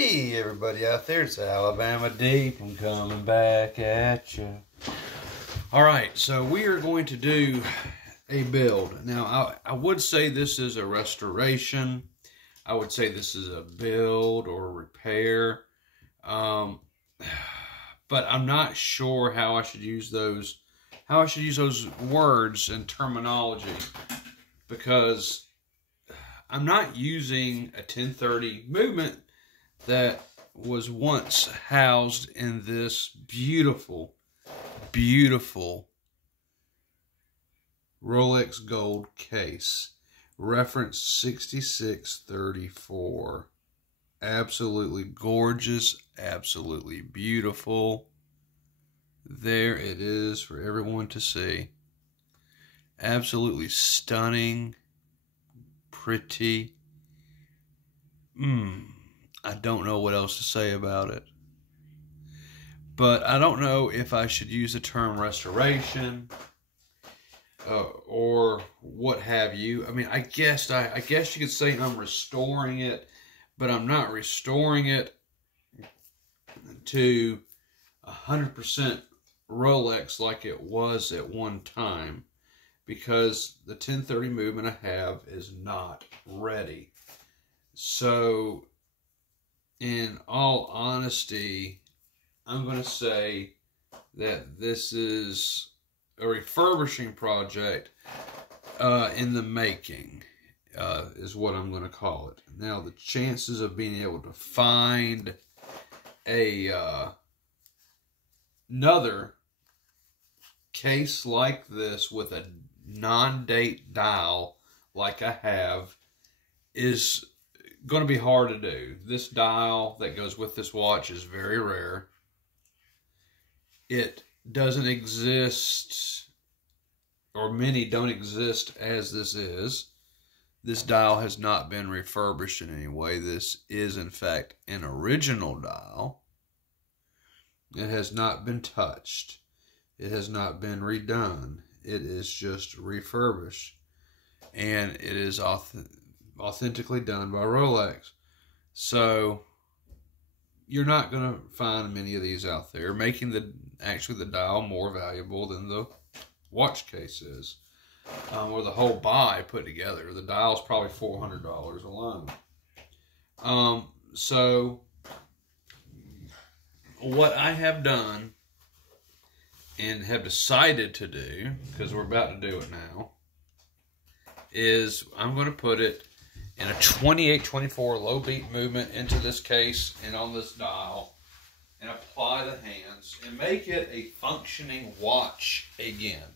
Hey everybody out there, it's Alabama Deep. I'm coming back at you. Alright, so we are going to do a build. Now, I would say this is a restoration. I would say this is a build or repair. But I'm not sure how I should use those words and terminology, because I'm not using a 1030 movement that was once housed in this beautiful, beautiful Rolex gold case. Reference 6634. Absolutely gorgeous, absolutely beautiful. There it is for everyone to see. Absolutely stunning, pretty. I don't know what else to say about it. But I don't know if I should use the term restoration or what have you. I mean, I guess you could say I'm restoring it, but I'm not restoring it to 100% Rolex like it was at one time, because the 1030 movement I have is not ready. So, in all honesty, I'm going to say that this is a refurbishing project in the making, is what I'm going to call it. Now, the chances of being able to find another case like this with a non-date dial like I have is going to be hard to do. This dial that goes with this watch is very rare. It doesn't exist, or many don't exist as this is. This dial has not been refurbished in any way. This is, in fact, an original dial. It has not been touched. It has not been redone. It is just refurbished. And it is authentically done by Rolex. So you're not going to find many of these out there, making the dial more valuable than the watch case is, or the whole buy put together. The dial is probably $400 alone. So what I have done and have decided to do, because we're about to do it now, is I'm going to put it in a 28-24 low beat movement into this case and on this dial, and apply the hands and make it a functioning watch again.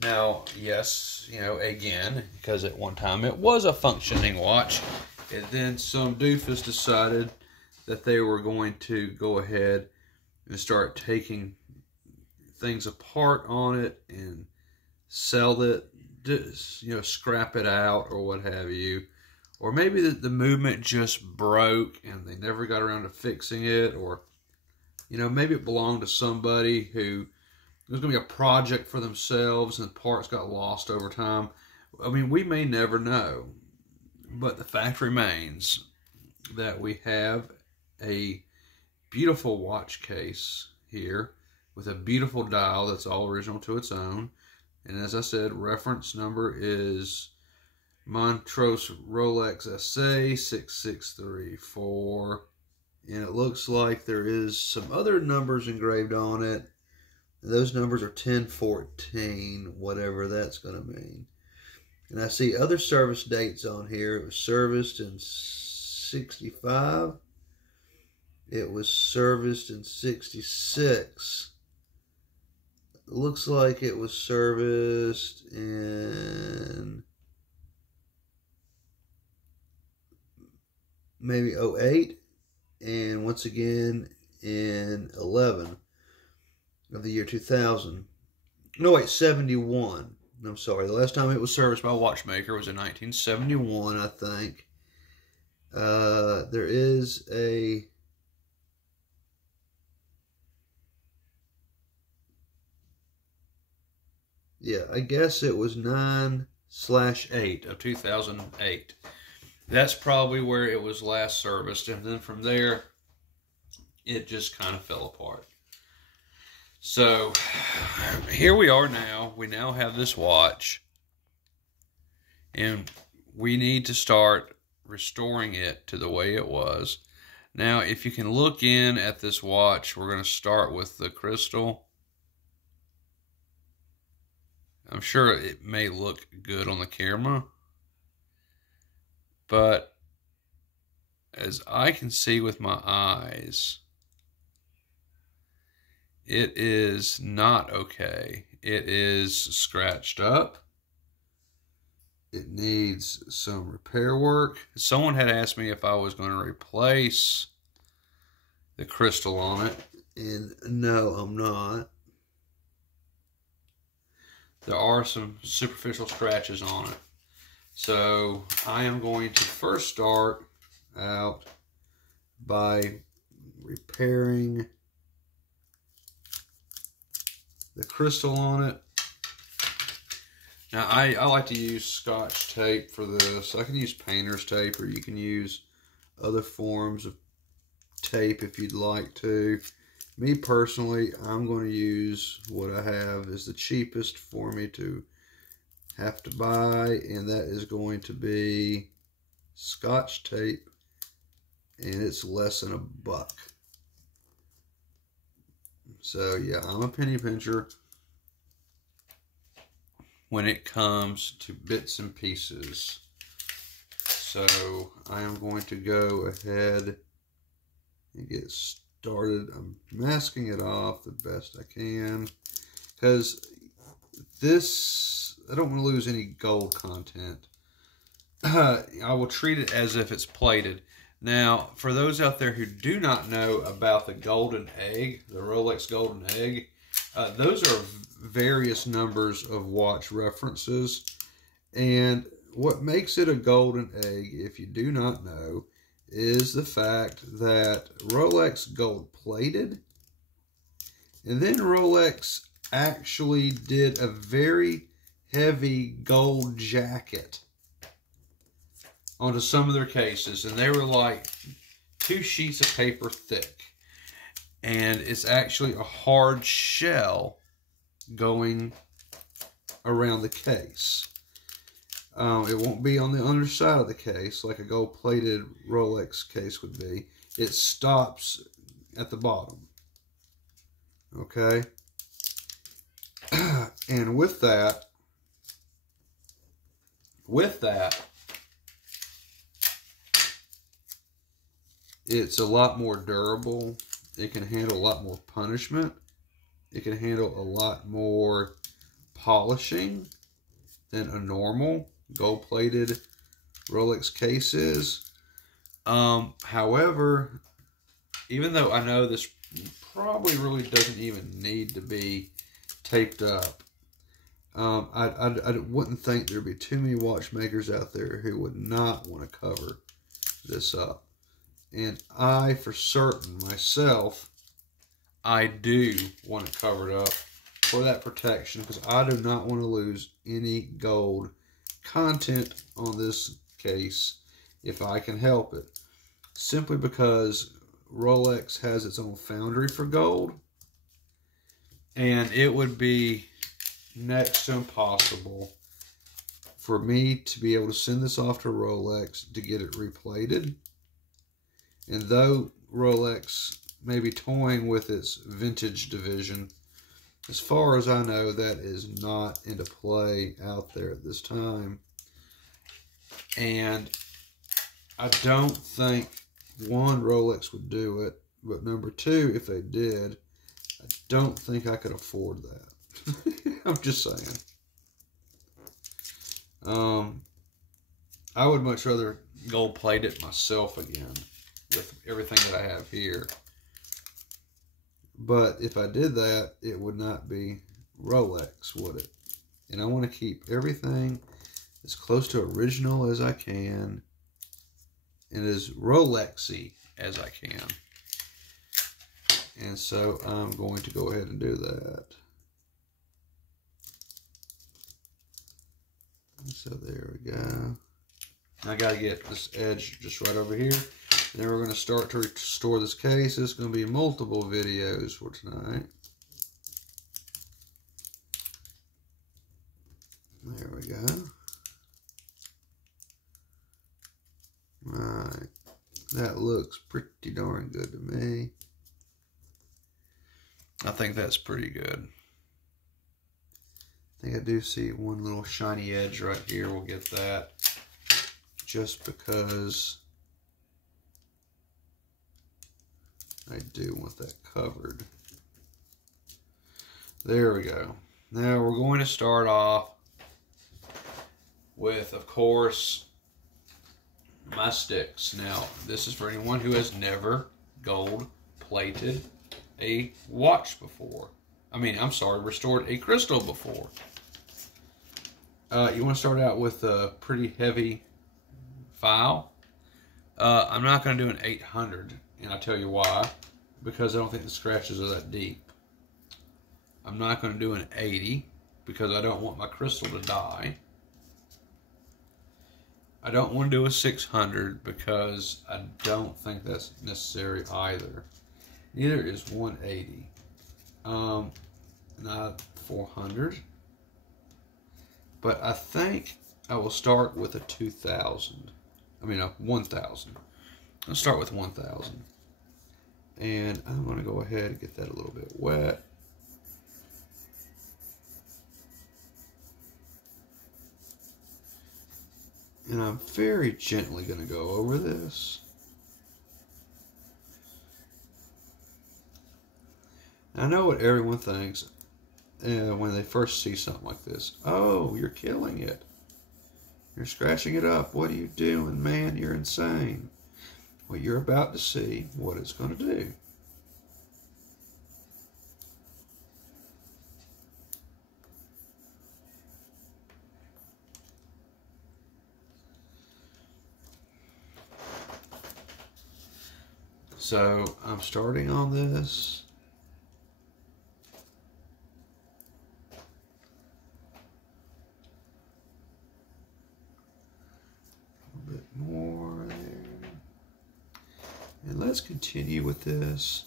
Now, yes, again, because at one time it was a functioning watch, and then some doofus decided that they were going to go ahead and start taking things apart on it and sell it, scrap it out or what have you. Or maybe the movement just broke and they never got around to fixing it, or maybe it belonged to somebody who it was going to be a project for themselves and parts got lost over time. I mean, we may never know, but the fact remains that we have a beautiful watch case here with a beautiful dial that's all original to its own. And as I said, reference number is Montrose Rolex SA 6634. And it looks like there is some other numbers engraved on it. Those numbers are 1014, whatever that's going to mean. And I see other service dates on here. It was serviced in 65. It was serviced in 66. It looks like it was serviced in maybe 08. And once again in 11 of the year 2000. No, wait, 71. I'm sorry. The last time it was serviced by a watchmaker was in 1971, I think. There is a... Yeah, I guess it was 9/8 of 2008. That's probably where it was last serviced, and then from there, it just kind of fell apart. So, here we are now. We now have this watch, and we need to start restoring it to the way it was. Now, if you can look in at this watch, we're going to start with the crystal. I'm sure it may look good on the camera, but as I can see with my eyes, it is not okay. It is scratched up. It needs some repair work. Someone had asked me if I was going to replace the crystal on it, and no, I'm not. There are some superficial scratches on it. So I am going to first start out by repairing the crystal on it. Now, I like to use Scotch tape for this. I can use painter's tape, or you can use other forms of tape if you'd like to. Me personally, I'm going to use what I have is the cheapest for me to have to buy, and that is going to be Scotch tape, and it's less than $1. So yeah, I'm a penny pincher when it comes to bits and pieces. So I am going to go ahead and get started. I'm masking it off the best I can, because this, I don't want to lose any gold content. I will treat it as if it's plated. Now, for those out there who do not know about the golden egg, the Rolex golden egg, those are various numbers of watch references. And what makes it a golden egg, if you do not know, is the fact that Rolex gold plated, and then Rolex actually did a very heavy gold jacket onto some of their cases, and they were like 2 sheets of paper thick, and it's actually a hard shell going around the case. It won't be on the underside of the case like a gold-plated Rolex case would be. It stops at the bottom. Okay? And with that, it's a lot more durable. It can handle a lot more punishment. It can handle a lot more polishing than a normal gold-plated Rolex case is. However, even though I know this probably really doesn't even need to be taped up, I wouldn't think there'd be too many watchmakers out there who would not want to cover this up. And I, for certain, myself, I do want to cover it up for that protection, because I do not want to lose any gold content on this case if I can help it. Simply because Rolex has its own foundry for gold, and it would be next to impossible for me to be able to send this off to Rolex to get it replated. And though Rolex may be toying with its vintage division, as far as I know, that is not into play out there at this time. And I don't think, one, Rolex would do it, but number two, if they did, I don't think I could afford that. I'm just saying. I would much rather gold plate it myself again with everything that I have here. But if I did that, it would not be Rolex, would it? And I want to keep everything as close to original as I can and as Rolexy as I can. And so I'm going to go ahead and do that. So there we go. I got to get this edge just right over here. And then we're going to start to restore this case. This is going to be multiple videos for tonight. There we go. Right. That looks pretty darn good to me. I think that's pretty good. I think I do see one little shiny edge right here. We'll get that just because I do want that covered. There we go. Now we're going to start off with, of course, my sticks. Now, this is for anyone who has never gold plated a watch before. Restored a crystal before. You want to start out with a pretty heavy file. I'm not going to do an 800, and I'll tell you why. Because I don't think the scratches are that deep. I'm not going to do an 80 because I don't want my crystal to die. I don't want to do a 600 because I don't think that's necessary either. Neither is 180. Not 400. But I think I will start with a 2,000. I mean a 1,000. Let's start with 1,000. And I'm going to go ahead and get that a little bit wet. And I'm very gently going to go over this. I know what everyone thinks when they first see something like this. Oh, you're killing it. You're scratching it up. What are you doing, man? You're insane. Well, you're about to see what it's going to do. So I'm starting on this. A bit more there. And let's continue with this.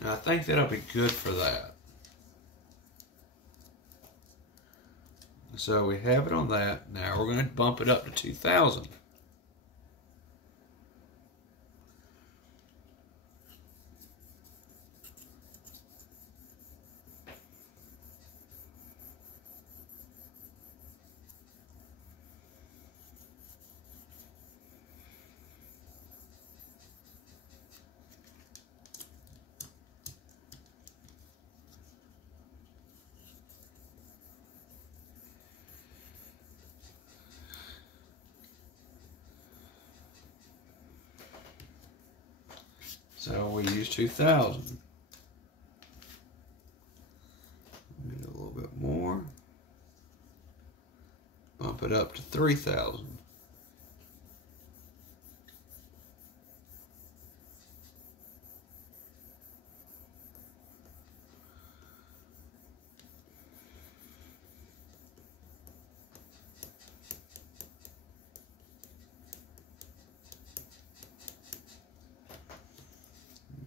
And I think that'll be good for that. So we have it on that. Now we're going to bump it up to 2,000. So we use 2,000. Get a little bit more. Bump it up to 3,000.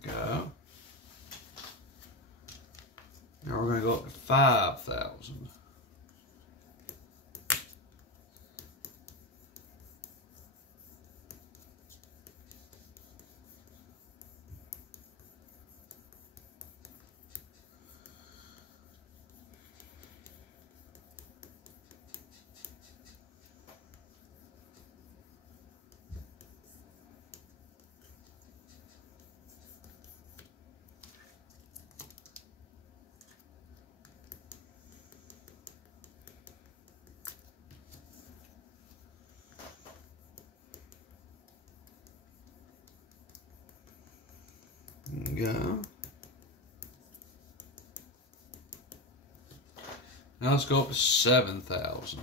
Go. Now we're going to go up to 5,000. Go. Now let's go up to 7,000.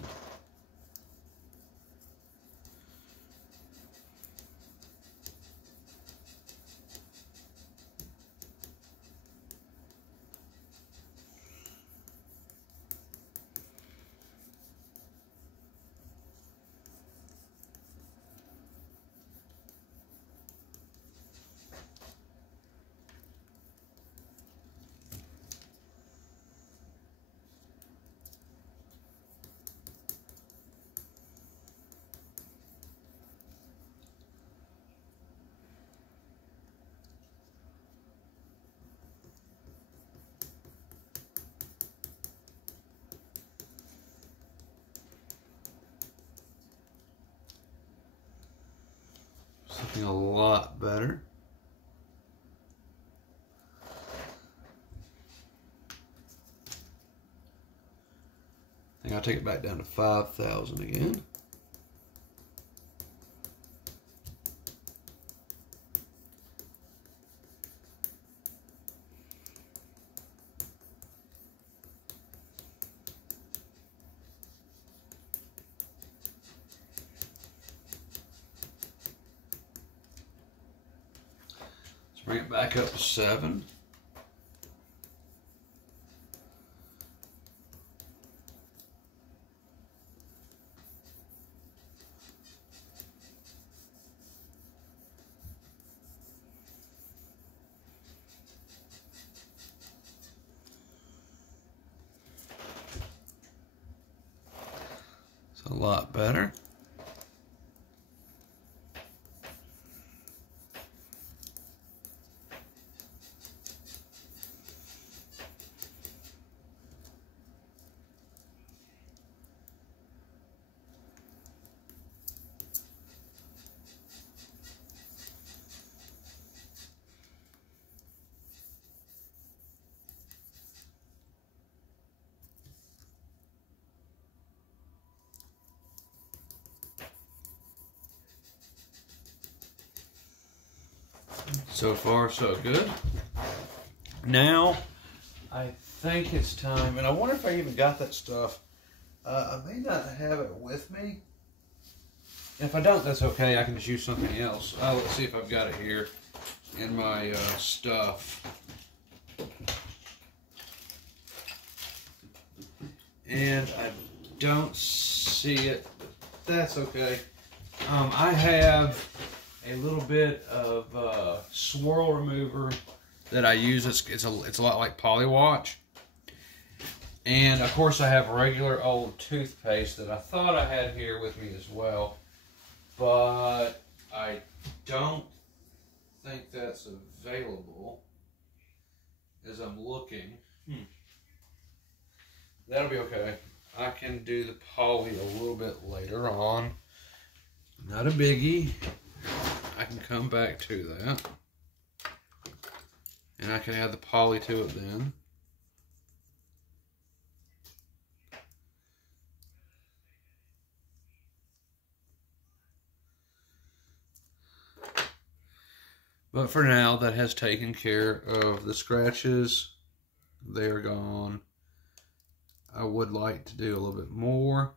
Looking a lot better. I think I'll take it back down to 5,000 again. Bring it back up to 7. It's a lot better. So far, so good. Now, I think it's time, and I wonder if I even got that stuff. I may not have it with me. If I don't, that's okay. I can just use something else. Let's see if I've got it here in my stuff. And I don't see it, but that's okay. I have a little bit of swirl remover that I use. It's a lot like Polywatch. And of course I have regular old toothpaste that I thought I had here with me as well. But I don't think that's available as I'm looking. That'll be okay. I can do the poly a little bit later on. Not a biggie. I can come back to that. And I can add the poly to it then. But for now, that has taken care of the scratches. They're gone. I would like to do a little bit more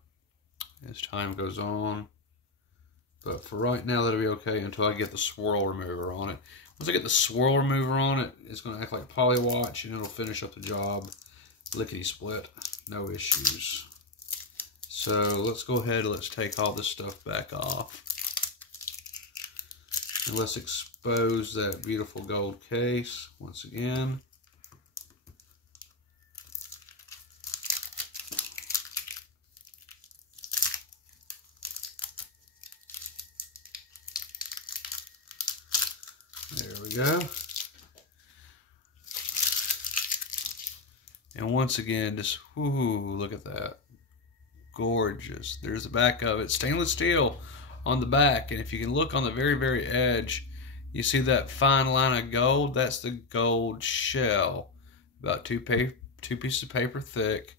as time goes on. But for right now, that'll be okay until I get the swirl remover on it. Once I get the swirl remover on it, it's going to act like Polywatch and it'll finish up the job. Lickety split. No issues. So let's go ahead and let's take all this stuff back off. And let's expose that beautiful gold case once again. There we go. And once again, just whoo, look at that. Gorgeous. There's the back of it. Stainless steel on the back. And if you can look on the very, very edge, you see that fine line of gold? That's the gold shell. About two pieces of paper thick.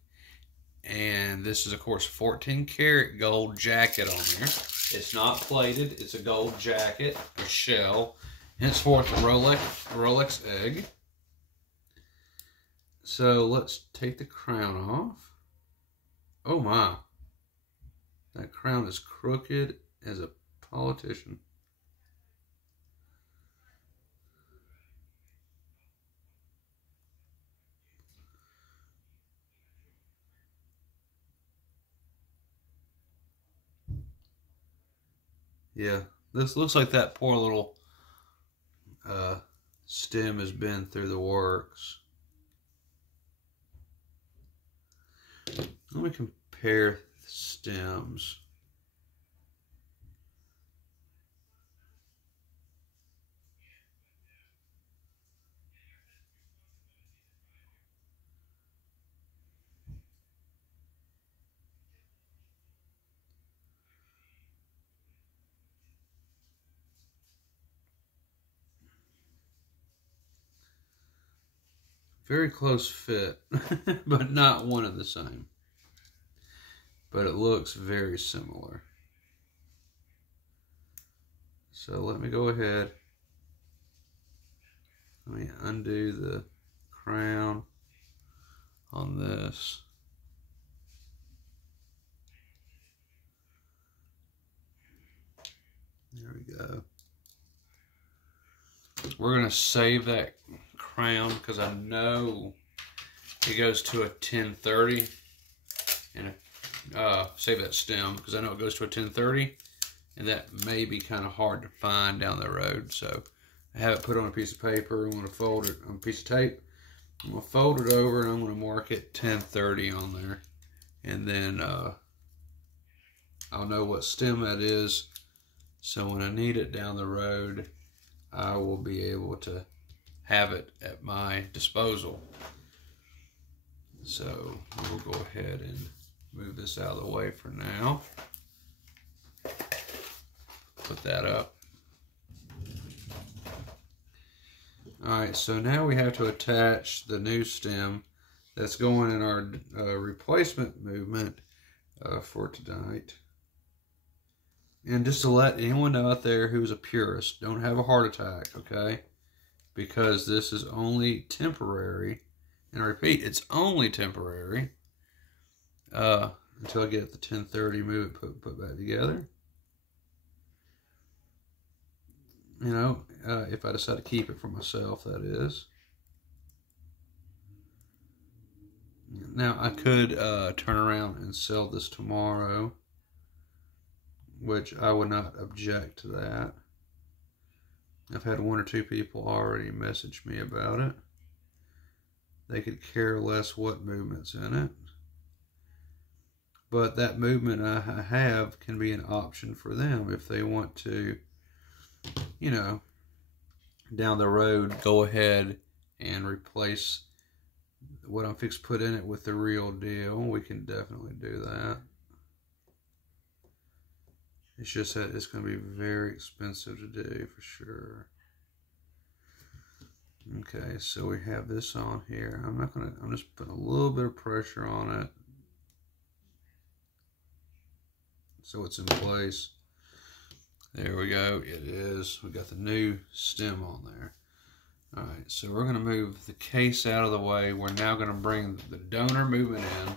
And this is, of course, 14 karat gold jacket on there. It's not plated. It's a gold jacket, a shell. Henceforth, a Rolex egg. So let's take the crown off. Oh my. That crown is crooked as a politician. Yeah, this looks like that poor little stem has been through the works. Let me compare the stems. Very close fit, but not one and the same. But it looks very similar. So let me go ahead. Let me undo the crown on this. There we go. We're going to save that crown because I know it goes to a 1030. And save that stem because I know it goes to a 1030. And that may be kind of hard to find down the road. So I have it put on a piece of paper. I'm going to fold it on a piece of tape. I'm going to fold it over and I'm going to mark it 1030 on there. And then I'll know what stem that is. So when I need it down the road, I will be able to have it at my disposal. So we'll go ahead and move this out of the way for now. Put that up. Alright, so now we have to attach the new stem that's going in our replacement movement for tonight. And just to let anyone know out there who's a purist, don't have a heart attack, okay? Because this is only temporary. And I repeat, it's only temporary. Until I get the 1030, move it, put back together. You know, if I decide to keep it for myself, that is. Now, I could turn around and sell this tomorrow, which I would not object to that. I've had 1 or 2 people already message me about it. They could care less what movement's in it. But that movement I have can be an option for them if they want to, you know, down the road, go ahead and replace what I'm fixed to put in it with the real deal. We can definitely do that. It's just that it's going to be very expensive to do for sure. Okay, so we have this on here. I'm just putting a little bit of pressure on it so it's in place. There we go. It is. We got the new stem on there. All right, so we're going to move the case out of the way. We're now going to bring the donor movement in.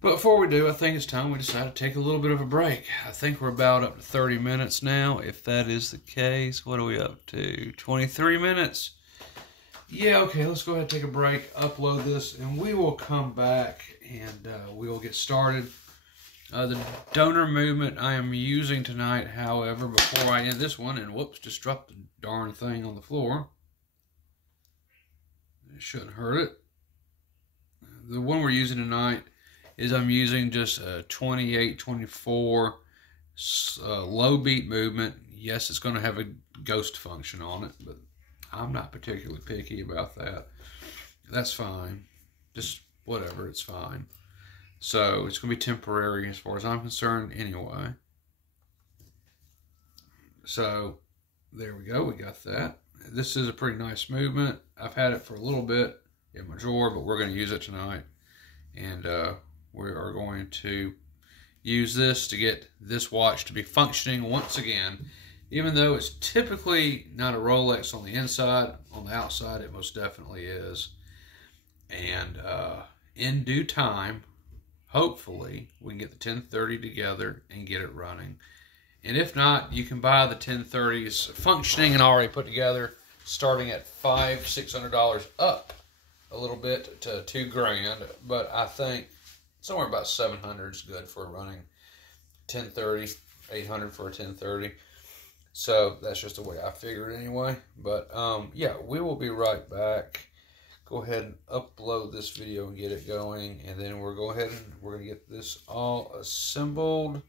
But before we do, I think it's time we decide to take a little bit of a break. I think we're about up to 30 minutes now. If that is the case, what are we up to? 23 minutes? Yeah, okay, let's go ahead and take a break, upload this, and we will come back and we will get started. The donor movement I am using tonight, however, before I end this one, and whoops, just dropped the darn thing on the floor. It shouldn't hurt it. The one we're using tonight is I'm using just a 28-24 low beat movement. Yes, it's going to have a ghost function on it, but I'm not particularly picky about that. That's fine. Just whatever, it's fine. So it's going to be temporary as far as I'm concerned anyway. So there we go. We got that. This is a pretty nice movement. I've had it for a little bit in my drawer, but we're going to use it tonight. And we are going to use this to get this watch to be functioning once again. Even though it's typically not a Rolex on the inside, on the outside it most definitely is. And in due time, hopefully, we can get the 1030 together and get it running. And if not, you can buy the 1030s functioning and already put together, starting at $500-600 up a little bit to $2,000. But I think somewhere about 700 is good for running 1030, 800 for a 1030. So that's just the way I figure it anyway. But yeah, we will be right back. Go ahead and upload this video and get it going, and then we're going to get this all assembled.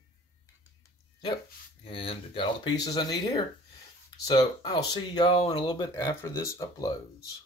Yep, and got all the pieces I need here. So I'll see y'all in a little bit after this uploads.